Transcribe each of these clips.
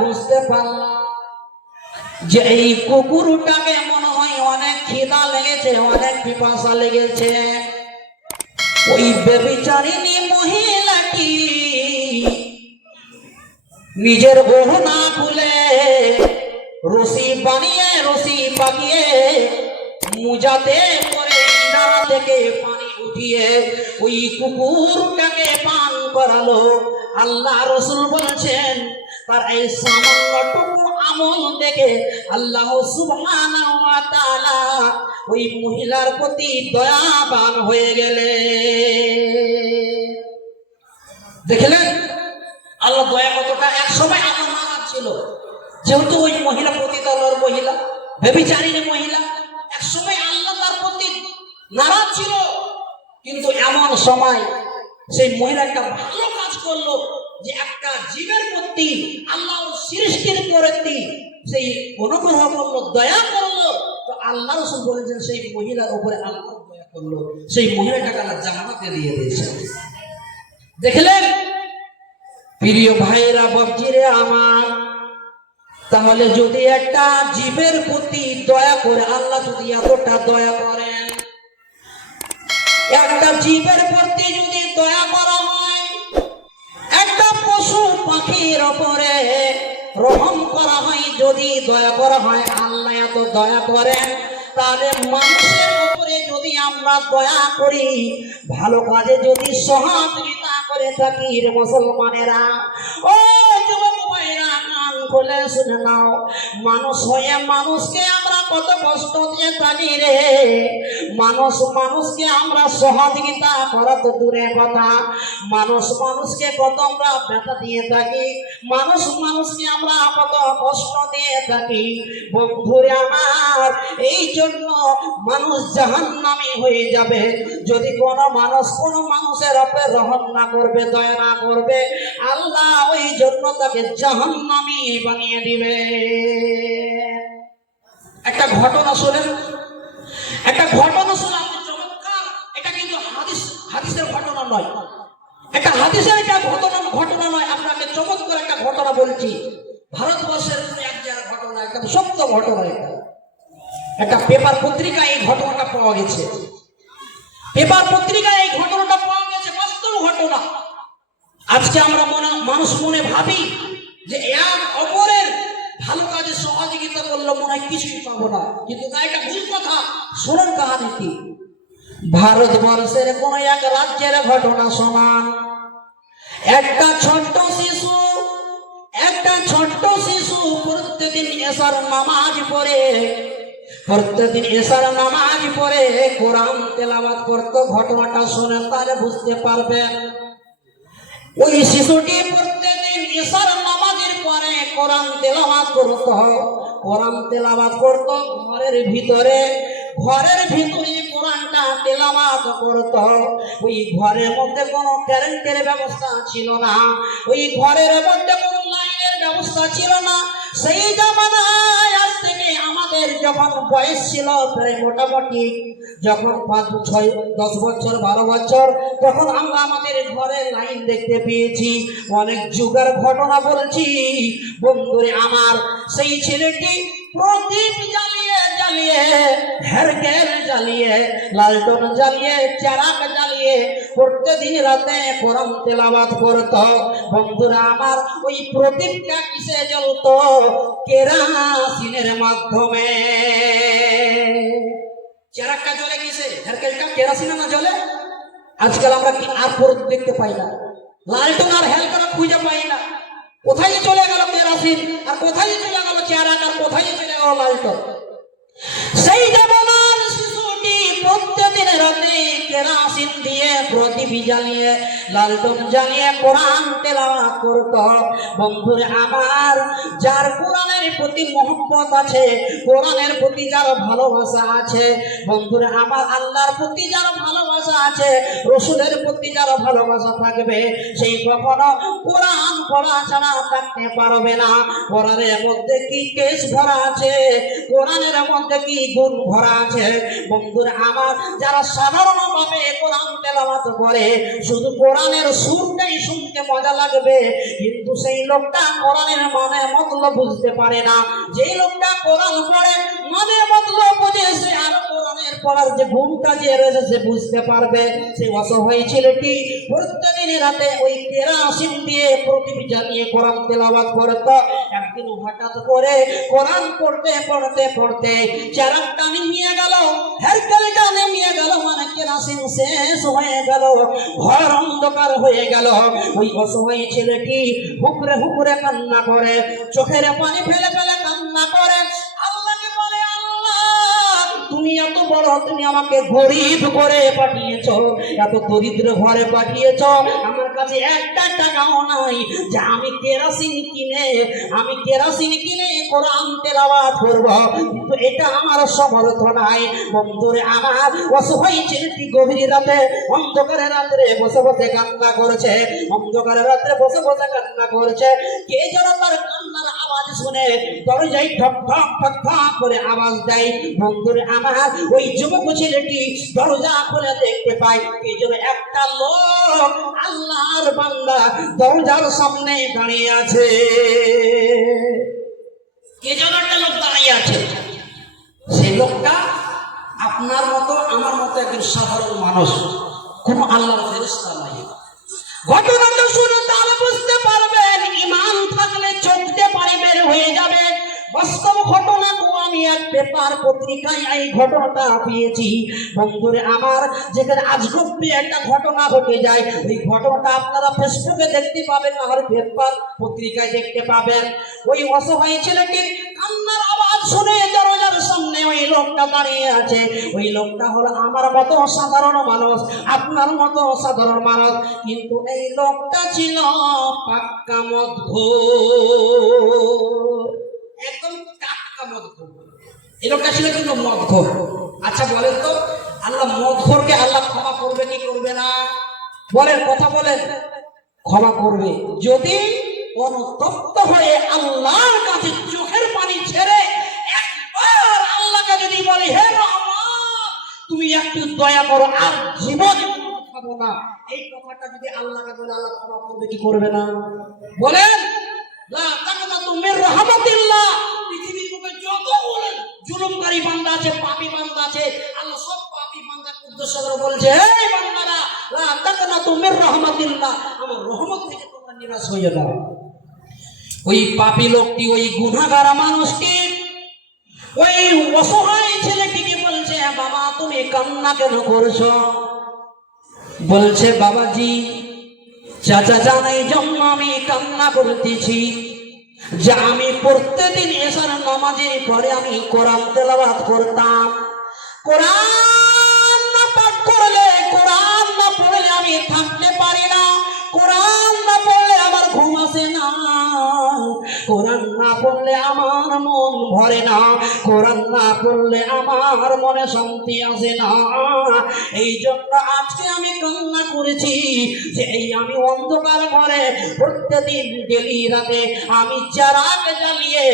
বুঝতে পারলাম যে এই কুকুরটাকে মনে হয় অনেক খিদা লেগেছে, অনেক পিপাসা লেগেছে। ওই ব্যভিচারিণী মহিলাটি নিজের ওড়না খুলে রশি বানিয়ে রশি পাকিয়ে মুজাতে করে ইনারা থেকে পানি উঠিয়ে ওই কুকুরটাকে পান করালো। আল্লাহ রসুল বলেছেন তার এই সামান্যটুকু আমল দেখে আল্লাহ সুবহানাহু ওয়া তাআলা ওই মহিলার প্রতি দয়াবান হয়ে গেলেন। দেখলেন আল্লাহ দয়া কতটা। এক সময় আমার নারাজ ছিল, যেহেতু ওই মহিলা পতিতালয়ের মহিলা, ব্যভিচারিণী মহিলা, এক সময় আল্লাহ তার প্রতি নারাজ ছিল। কিন্তু এমন সময় সেই মহিলা একটা ভালো কাজ করলো যে একটা জীবের প্রতি আল্লাহর সৃষ্টির প্রতি সেই অনুগ্রহ করলো, দয়া করলো। তো আল্লাহ রাসূল বলেছেন সেই মহিলার উপরে আল্লাহ দয়া করলো, সেই মহিলাটাকে আল্লাহ জান্নাতে দিয়ে দিয়েছে। দেখলেন প্রিয় ভাইরা বাবজিরে আমার, তাহলে যদি একটা জীবের প্রতি দয়া করে আল্লাহ যদি এতটা দয়া করেন, একটা জীবের প্রতি যদি দয়া করা হয়, একটা পশু পাখির উপরে রহম করা হয়, যদি দয়া করা হয়, আল্লাহ এত দয়া করেন, তাহলে মানুষের উপরে যদি আমরা দয়া করি, ভালো কাজে যদি সহযোগিতা করে থাকি রে মুসলমানেরা, ও যুবক ভাইরা কান খুলে শুনে নাও, মানুষ হয়ে মানুষকে আমরা কত কষ্ট দিয়ে থাকি রে। মানুষকে আমরা সহযোগিতা করা তো দূরের কথা, মানুষকে কত আমরা ব্যথা দিয়ে থাকি, মানুষকে আমরা কত কষ্ট দিয়ে থাকি। বন্ধুরে আমার, এই জন্য মানুষ জাহান্নামী হয়ে যাবে যদি কোনো মানুষের উপরে রহম না করবে, দয়া না করবে, আল্লাহ ওই জন্য তাকে জাহান্নামী বানিয়ে দিবে। একটা ঘটনা শোনেন, আপনি চমৎকার। এটা কিন্তু হাদিসের ঘটনা নয়, একটা হাদিসের একটা ঘটনা নয়, আপনাকে চমৎকার একটা ঘটনা বলছি। ভারতবর্ষের এক জায়গার ঘটনা, একটা সত্য ঘটনা। একটা পেপার পত্রিকায় এই ঘটনাটা পাওয়া গেছে, বাস্তব ঘটনা। আজকে আমরা মানুষ মনে ভাবি যে এক অপরের ভালো কাজে সহযোগিতা করলে মনে হয় কিছুই পাবো না, কিন্তু না, এটা ভুল কথা। শোনেন কাহিনীটি। ভারতবর্ষের কোন এক রাজ্যের ঘটনা সমান। একটা ছোট্ট শিশু প্রত্যেকদিন এশার নামাজ পড়ে কোরআন তেলাওয়াত করতো। ঘটনাটা শুনে তাহলে বুঝতে পারবেন। ওই শিশুটি প্রত্যেকদিন এশার নামাজের পরে কোরআন তেলাওয়াত করতো। ঘরের ভিতরে কোরআনটা তেলাওয়াত করতো। ওই ঘরের মধ্যে কোনো কারেন্টের ব্যবস্থা ছিল না, ওই ঘরের মধ্যে কোনো লাইনের ব্যবস্থা ছিল না। সেই জামানায় আজ থেকে আমাদের যখন বয়স ছিল প্রায় মোটামুটি যখন 5, 6, 10 বছর 12 বছর, তখন আমরা আমাদের ঘরে লাইন দেখতে পেয়েছি। অনেক যুগের ঘটনা বলছি বন্ধুরে আমার। সেই ছেলেটি প্রদীপ জ্বালিয়ে হেরকেল জ্বালিয়ে, লালটন জ্বালিয়ে, চারাক জ্বালিয়ে প্রত্যেকদিন রাতে কোরআন তেলাওয়াত করত। বন্ধুরা আমার, ওই প্রদীপটা কিসে জ্বলতো? কেরাসিনের মাধ্যমে। চারাকটা জ্বলে কিসে? হেরকেলটা কেরাসিনে না জ্বলে? আজকাল আমরা কি আর প্রদীপ দেখতে পাই না, লালটন আর হেলকার খুঁজে পাই না। কোথায় চলে গেল কেরাসিন, আর কোথায় চলে গেল চারাক, আর কোথায় চলে গেল লালটন? সেই জামানার শিশুটি প্রত্যেকদিন রাতে কেরাসিন দিয়ে, প্রদীপ জ্বালিয়ে, লালটন জ্বালিয়ে কোরআন তেলাওয়াত করত। বন্ধুরে আমার, যার কোরআনের প্রতি মহব্বত আছে, কোরআনের প্রতি যার ভালোবাসা আছে, বন্ধুরা আমার আল্লাহর প্রতি যার ভালোবাসা আছে, রসুলের প্রতি যার ভালোবাসা থাকবে, সেই কখনো কোরআন পড়া ছাড়া থাকতে পারবে না। কোরআনের মধ্যে কি কেস ভরা আছে, কোরআনের মধ্যে কি গুণ ভরা আছে। বন্ধুরা আমার যারা সাধারণভাবে কোরআন তেলাওয়াত করে, শুধু কোরআনের সুরটাই শুনতে মজা লাগবে, কিন্তু সেই লোকটা কোরআনের মানে মতলব বুঝতে পারে না। যেই লোকটা কোরআন পড়ে মানে মতলব বুঝে, সে আর কোরআনের পড়ার যে গুণটা যে রয়েছে সে বুঝতে পারবে। সেই অসহায় ছেলেটি প্রত্যেকদিন রাতে ওই কেরাসিন দিয়ে প্রদীপ জ্বালিয়ে কোরআন তেলাওয়াত করত। একদিন হঠাৎ করে কোরআন পড়তে পড়তে পড়তে চারাকটা নিয়ে গেল, হেরকেলটা নেমে গেল, মানে কেরাসিন শেষ হয়ে গেল, ঘর অন্ধকার হয়ে গেল। ওই অসহায় ছেলেটি হুকরে হুকরে কান্না করে, চোখের পানি ফেলে ফেলে কান্না করে, আল্লাহকে বলে, আল্লাহ তুমি এত বড়, তুমি আমাকে গরিব করে পাঠিয়েছ, এত দরিদ্র ঘরে পাঠিয়েছ, আমার কাছে একটা টাকাও নাই যে আমি কেরাসিন কিনে কোরআন তেলাওয়াত করব, কিন্তু এটা আমার সমর্থ নাই। বন্ধুরে আমার অসহায় ছেলেটি গভীর রাতে অন্ধকারের রাত্রে বসে বসে কান্না করেছে, অন্ধকারের রাত্রে বসে বসে কান্না করেছে। কে যেন তার কান্নার আওয়াজ শুনে দরজায় ঠক ঠক ঠক ঠক করে আওয়াজ দেয়। বন্ধুরে আমার ওই যুবক ছেলেটি দরজা খুলে দেখতে পায় কে যেন একটা লোক, আল্লাহর বান্দা, দরজার সামনে দাঁড়িয়ে আছে। কে যেন একটা লোক দাঁড়িয়ে আছে। সেই লোকটা আপনার মতো আমার মতো একজন সাধারণ মানুষ, কোন আল্লাহর ফেরেশতা নাই। ঘটনাটা শুনে তাহলে বুঝতে পারবেন, ঈমান থাকলে চোখ দিয়ে পানি বের হয়ে যাবে। বাস্তব ঘটনা তো আমি এক পেপার পত্রিকায় এই ঘটনাটা পেয়েছি। বন্ধুরে আমার যেখানে আজগবি একটা ঘটনা ঘটে যায়, এই ঘটনাটা আপনারা ফেসবুকে দেখতে পাবেন, না হলে পেপার পত্রিকায় দেখতে পাবেন। ওই অসহায় ছেলেটির কান্নার আওয়াজ শুনে দরজার সামনে ওই লোকটা দাঁড়িয়ে আছে। ওই লোকটা হলো আমার মতো সাধারণ মানুষ, আপনার মতো সাধারণ মানুষ, কিন্তু এই লোকটা ছিল পাক্কা মদখোর, একদম টাটকা মদখোর। এই লোকটা ছিল কিন্তু মদখোর। আচ্ছা বলেন তো, আল্লাহ মদখোরকে আল্লাহ ক্ষমা করবে কি করবে না? বলেন, কথা বলেন। ক্ষমা করবে যদি অনুতপ্ত হয়ে আল্লাহর কাছে চোখের পানি ছেড়ে একবার আল্লাহকে যদি বলে, হে রহমান তুমি একটু দয়া করো, আর জীবনে খাবো না, এই কথাটা যদি আল্লাহকে বলে, আল্লাহ ক্ষমা করবে কি করবে না? বলেন। লা তাকনাতু মির রাহমাতিল্লাহ। পৃথিবীর বুকে যত জুলুমকারী বান্দা আছে, পাপী বান্দা আছে, আল্লাহ সব পাপী বান্দাকে উদ্দেশ্য করে বলছে, হে বান্দারা, লা তাকনাতু মির রাহমাতিল্লাহ, আমার রহমত থেকে তোমরা নিরাশ হইও না। ওই পাপী লোকটি, ওই গুনাহগার মানুষটি ওই অসহায় ছেলেটিকে বলছে, বাবা তুমি কান্না কেন করছো? বলছে, বাবাজি চাচা জানাই জন্য আমি কান্না করতেছি যে আমি প্রত্যেকদিন এশার নামাজের পরে আমি কোরআন তেলাওয়াত করতাম। কোরআন না পাঠ করলে, কোরআন না পড়লে আমি থাকতে পারি না, কোরআন না পড়লে আমার ঘুম আসে না, কোরআন না পড়লে আমার মন ভরে না, কোরআন না পড়লে আমার মনে শান্তি আসে না। এই জন্য আজকে আমি কান্না করেছি যে এই আমি অন্ধকার ঘরে প্রত্যেকদিন গেলি রাতে আমি চারাক জ্বালিয়ে,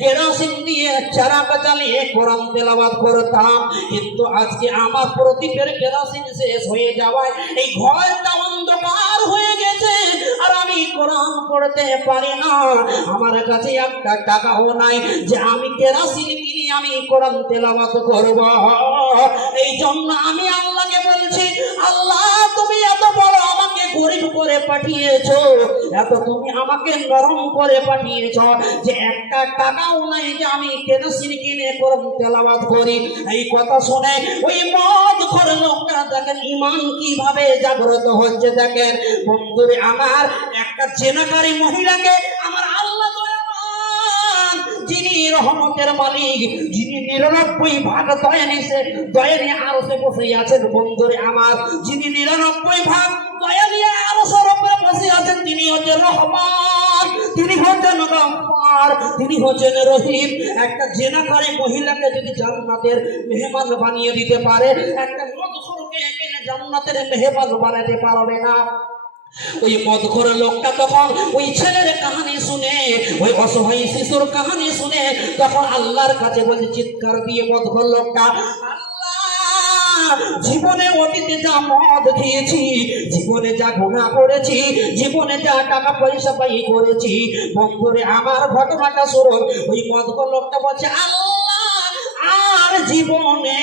কেরোসিন দিয়ে চারাক জ্বালিয়ে কোরআন তেলাওয়াত করতাম, কিন্তু আজকে আমার প্রদীপের কেরোসিন শেষ হয়ে যাওয়ায় এই ঘরটা অন্ধকার হয়ে গেছে, আর আমি কোরআন পড়তে পারি না। আমার কাছে একটা টাকাও নাই যে আমি কেরোসিন কিনে আমি কোরআন তেলাওয়াত করব। এই জন্য আমি আল্লাহকে বলছি, আল্লাহ তুমি এত বড় আমাকে গরিব করে পাঠিয়েছো, এত তুমি আমাকে নরম করে পাঠিয়েছো যে একটা টাকাও নাই যে আমি কেরোসিন কিনে কোরআন তেলাওয়াত করি। এই কথা শুনে ওই মদখোর লোকটা দেখেন ঈমান কিভাবে জাগ্রত হচ্ছে দেখেন। বন্ধুরে আমার, একটা জেনাকারী মহিলাকে আমার আল্লাহ দয়াবান, যিনি রহমতের মালিক, যিনি ৯৯ ভাগ দয়া নিয়ে আরশে বসে আছেন। বন্ধুরে আমার, যিনি ৯৯ ভাগ দয়া নিয়ে আরশের উপরে বসে আছেন, তিনি হচ্ছে রহমান। রহমান, তিনি হচ্ছেন গফফার, তিনি হচ্ছেন রহিম। একটা জেনাকারী মহিলাকে যদি জান্নাতের মেহমান বানিয়ে দিতে পারে, একটা মদখোরকে এখানে জান্নাতের মেহমান বানাতে পারবে না। ওই মদখোর লোকটা তখন ওই ছেলের কাহিনী শুনে, ওই অসহায় শিশুর কাহিনী শুনে তখন আল্লাহর কাছে বলে চিৎকার দিয়ে মদখোর লোকটা, জীবনে অতীতে যা মদ খেয়েছি, জীবনে যা গুনাহ করেছি, জীবনে যা টাকা পয়সা পাই করেছি, বন্ধুরে আমার ঘটনাটা শুনুন। ওই মদখোর লোকটা বলছে, আল্লাহ আর জীবনে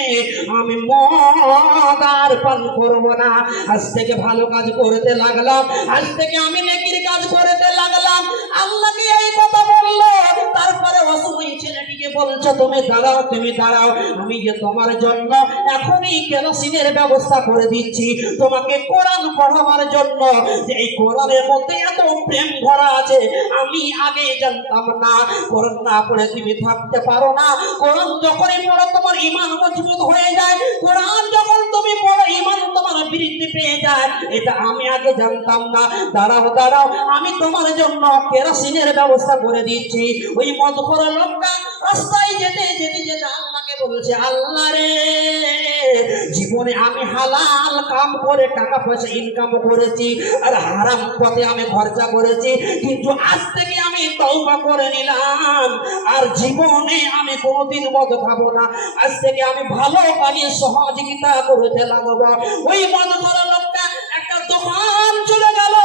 আমি মদ আর পান করবো না। আজ থেকে ভালো কাজ করতে লাগলাম, আজ থেকে আমি নেকির কাজ করতে লাগলাম। আল্লাহকে এই কথা বললো। তারপরে অসময় ছেলেটিকে বলছো, তুমি দাঁড়াও, তুমি দাঁড়াও, আমি যে তোমার জন্য এখনই কেরোসিনের ব্যবস্থা করে দিচ্ছি, তোমাকে কোরআন পড়াবার জন্য। যে এই কোরআনের মধ্যে এত প্রেম ভরা আছে, আমি আগে জানতাম না। কোরআন না পড়ে তুমি থাকতে পারো না। কোরআন যখনই পড়ো তোমার ঈমান মজবুত হয়ে যায়। কোরআন যখন তুমি পড়ো ঈমান তোমার বৃদ্ধি পেয়ে যায়। এটা আমি আগে জানতাম না। দাঁড়াও দাঁড়াও, আমি তোমার জন্য কেরোসিনের ব্যবস্থা করে দিচ্ছি। ওই মদখোর লোকটা রাস্তায় যেতে যেতে যেতে আল্লাহকে বলছে, আল্লাহ রে, জীবনে আমি হালাল কাম করে টাকা পয়সা ইনকাম করেছি, আর হারাম পথে আমি খরচা করেছি, কিন্তু আজ থেকে আমি তওবা করে নিলাম, আর জীবনে আমি কোনোদিন মদ খাবো না। আজ থেকে আমি ভালো কাজে সহযোগিতা করতে লাগবো। ওই মদখোর লোকটা একটা দোকান চলে গেল,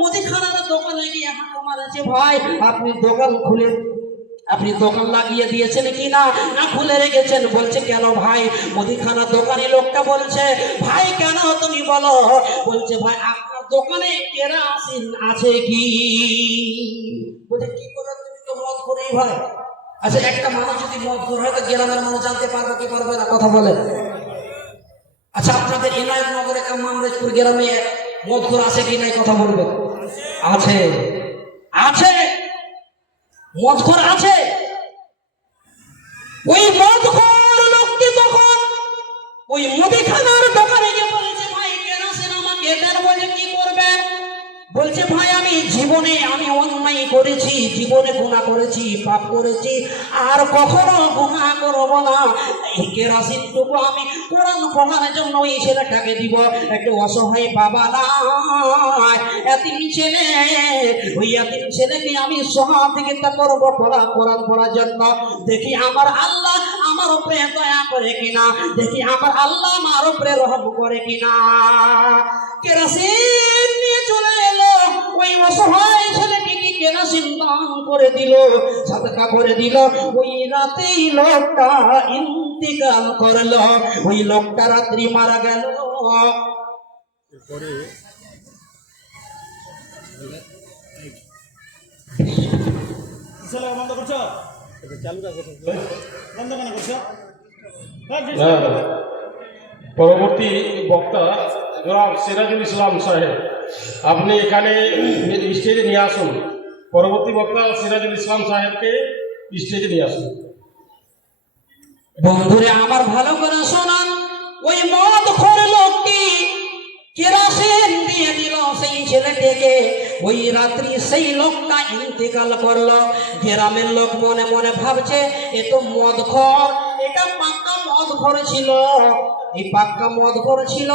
মুদিখানার দোকানে গিয়ে হাঁক মারেছে, ভাই আপনি দোকান খুলে, আপনি দোকান লাগিয়ে দিয়েছেন কি না, না খুলে রেখেছেন? বলছে, কেন ভাই? মুদিখানা দোকানি লোকটা বলছে, ভাই কেন তুমি বলো? বলছে, ভাই আপনার দোকানে কেরোসিন আছে কি? বলছে, কি করে? তুমি তো মদ করেই ভাই। আচ্ছা, একটা মানুষ যদি মদ করে হয় তো গ্রামের মানুষ জানতে পারবে কি পারবে না? কথা বলে। আচ্ছা, আপনাদের এনায়েতনগরে কামরাজপুর গ্রামে মদ করে আছে কি নাই? কথা বলবে। আছে, আছে, মদখোর আছে। ওই মদখোর লোকটি তখন ওই মুদিখানার দোকানে গিয়ে বলেছে, ভাই কেরোসিন আমাকে দেন। বলে, কি করবেন? বলছে, ভাই আমি জীবনে আমি অন্যায় করেছি, জীবনে গুনাহ করেছি, পাপ করেছি, আর কখনো গুনাহ করব না। এই কেরোসিনটুকু আমি কোরআন পড়ার জন্য ওই ছেলেটাকে দিব। একটু অসহায় বাবা নাই, এতিম ছেলে, ওই এতিম ছেলেকে আমি সহযোগিতা করব কোরআন পড়ার জন্য। দেখি আমার আল্লাহ আমার উপরে দয়া করে কিনা, দেখি আমার আল্লাহ আমার উপরে রহম করে কিনা। কেরোসিন নিয়ে চলে এলো, ওই অসহায় ছেলেটিকে কেরোসিন দান করে দিল, সাদকা করে দিল। ওই রাতেই লোকটা ইন্তিকাল করলো। ওই লোকটা রাত্রি মারা গেল। পরবর্তী বক্তা জনাব সিরাজুল ইসলাম সাহেব, আপনি এখানে স্টেজে নিয়ে আসুন। পরবর্তী বক্তা সিরাজুল ইসলাম সাহেবকে স্টেজে নিয়ে আসুন। বন্ধুরে আমার ভালো করে শোনান, ওই মদখোর লোকটি কেরোসিন দিয়ে দিল সেই ছেলেটিকে। ওই রাত্রি সেই লোকটা ইন্তেকাল করলো। গ্রামের লোক মনে মনে ভাবছে, এ তো মদখোর, এটা পাক্কা মদখোর ছিল, এই পাক্কা মদখোর ছিল।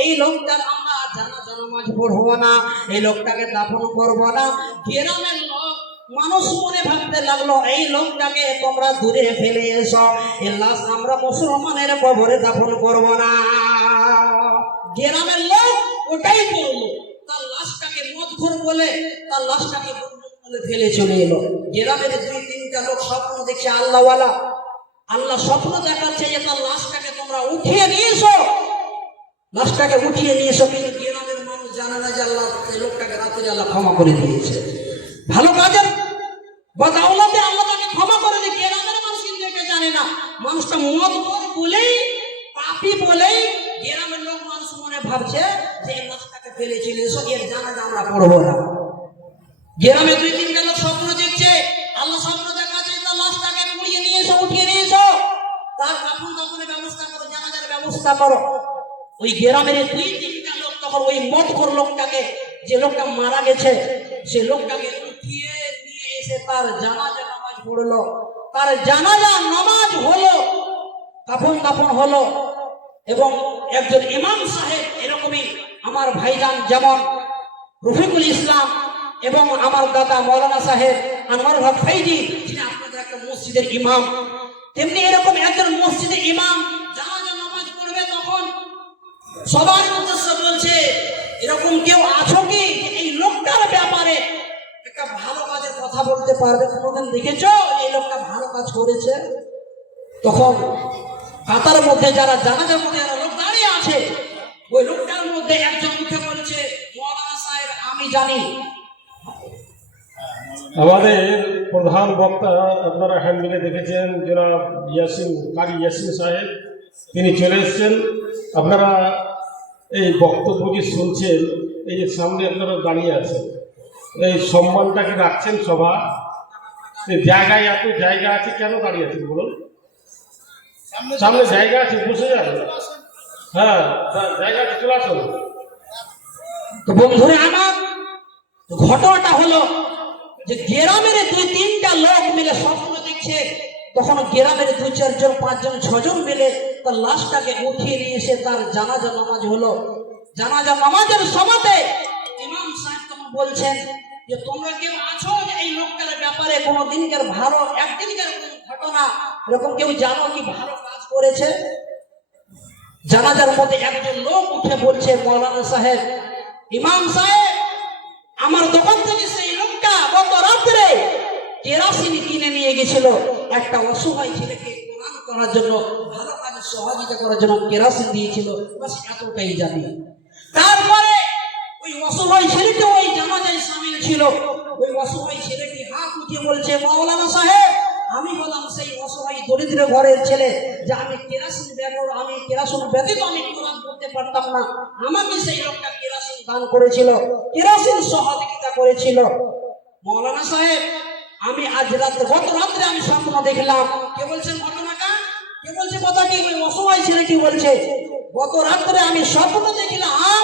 এই লোকটার আমরা জানাজা নামাজ পড়বো না, এই লোকটাকে দাফন করবো না। গ্রামের লোক মানুষ মনে ভাবতে লাগলো, এই লোকটাকে তোমরা দূরে ফেলে এসো, এর লাশ আমরা মুসলমানের কবরে দাফন করব না। গ্রামের লোক ওটাই করলো, তার লাশটাকে মদখোর বলে তার লাশটাকে ফেলে চলে এলো। গ্রামের দুই তিনটা লোক স্বপ্ন দেখছে আল্লাহওয়ালা, আল্লাহ স্বপ্ন দেখাচ্ছে যে তার লাশটাকে তোমরা উঠিয়ে নিয়ে এসো, লাশটাকে উঠিয়ে নিয়ে এসো। কিন্তু গ্রামের মানুষ জানে না যে আল্লাহ এই লোকটাকে রাত্রে আল্লাহ ক্ষমা করে দিয়েছে। ভালো কাজের বদৌলতে আল্লাহ তাকে ক্ষমা করে দিয়ে গ্রামের মানুষ কিন্তু এটা জানে না। মানুষটা মদখোর বলেই, পাপী বলেই গ্রামের লোক মানুষ মনে ভাবছে যে এই লাশটাকে ফেলে চলে এসো, এর জানাজা আমরা পড়বো না। গ্রামে দুই তিনটা লোক স্বপ্ন দেখছে, আল্লাহ স্বপ্ন দেখাচ্ছে তার লাশটাকে কুড়িয়ে নিয়ে এসো, উঠিয়ে নিয়ে এসো, তার কাফন দাফনের ব্যবস্থা করো, জানাজার ব্যবস্থা করো। ওই গ্রামের দুই তিনটা লোক তখন ওই মদখোর লোকটাকে, যে লোকটা মারা গেছে, সে লোকটাকে উঠিয়ে এসে তার জানাজা নামাজ পড়লো, তার জানাজা নামাজ হলো, কাফন হলো। এবং একজন ইমাম সাহেব এরকমই আমার ভাইজান যেমন রফিকুল ইসলাম এবং আমার দাদা মৌলানা সাহেব আনোয়ার হক ফাইজি, যিনি আপনাদের একটা মসজিদের ইমাম, তেমনি এরকম একজন মসজিদের ইমাম জানাজা নামাজ পড়বে, তখন সবার উদ্দেশ্যে বলছে, এরকম কেউ আছো কি এই লোকটার ব্যাপারে একটা ভালো কাজের কথা বলতে পারবে? কোনোদিন দেখেছো এই লোকটা ভালো কাজ করেছে? তখন কাতার মধ্যে যারা জানাজার মধ্যে যারা লোক দাঁড়িয়ে আছে, ওই লোকটার মধ্যে একজন উঠে বলছে, মৌলানা সাহেব আমি জানি। আমাদের প্রধান বক্তা আপনারা হ্যান্ডবিলে দেখেছেন জনাব ইয়াসিন কারি ইয়াসিন সাহেব, তিনি চলে এসেছেন। আপনারা এই বক্তব্য কি শুনছেন, এই যে সামনে আপনারা দাঁড়িয়ে আছেন, এই সম্মানটাকে রাখছেন সভা, এই জায়গায় এত জায়গা আছে, কেন দাঁড়িয়ে আছেন বলুন? সামনে জায়গা আছে, বসে যান। হ্যাঁ, জায়গা আছে, চলে আসুন। তো বন্ধুরা আমার, ঘটনাটা হলো যে গ্রামের 2-3টা লোক মিলে স্বপ্ন দেখছে, তখন গ্রামের 2-4 জন 5 জন 6 জন মিলে তার লাশটাকে উঠিয়ে নিয়ে এসে তার জানাজা নামাজ হলো। জানাজা নামাজের সময়তে ইমাম সাহেব তখন বলছেন যে তোমরা কেউ আছো যে এই লোকটার ব্যাপারে কোনো দিনকার ভালো, একদিনকার কোনো ঘটনা এরকম কেউ জানো কি ভালো কাজ করেছে? জানাজার মধ্যে একজন লোক উঠে বলছে, মৌলানা সাহেব, ইমাম সাহেব, আমার দোকান থেকে সেই লোকটা গত রাত্রে কেরাসিন কিনে নিয়ে গেছিল একটা অসহায় ছেলেকে কোরআন করার জন্য, ভালো কাজে সহযোগিতা করার জন্য কেরাসিন দিয়েছিল, বাস এতটাই জানি। তারপরে ওই অসহায় ছেলেটি ওই জানাজায় সামিল ছিল। ওই অসহায় ছেলেটি হাত উঠিয়ে বলছে, মৌলানা সাহেব, আমি বললাম সেই অসহায় দরিদ্র ঘরের ছেলে যে আমি কেরাসিন ব্যতীত আমি কোরআন করতে পারতাম না, আমাকে সেই লোকটা কেরাসিন দান করেছিল, কেরাসিন সহযোগিতা করেছিল। মৌলানা সাহেব, আমি আজ রাত্রে, গত রাত্রে আমি স্বপ্ন দেখলাম। কে বলছেন ঘটনাটা? কে বলছে কথাটি? ওই অসহায় ছেলেটি বলছে, গত রাত্রে আমি স্বপ্ন দেখলাম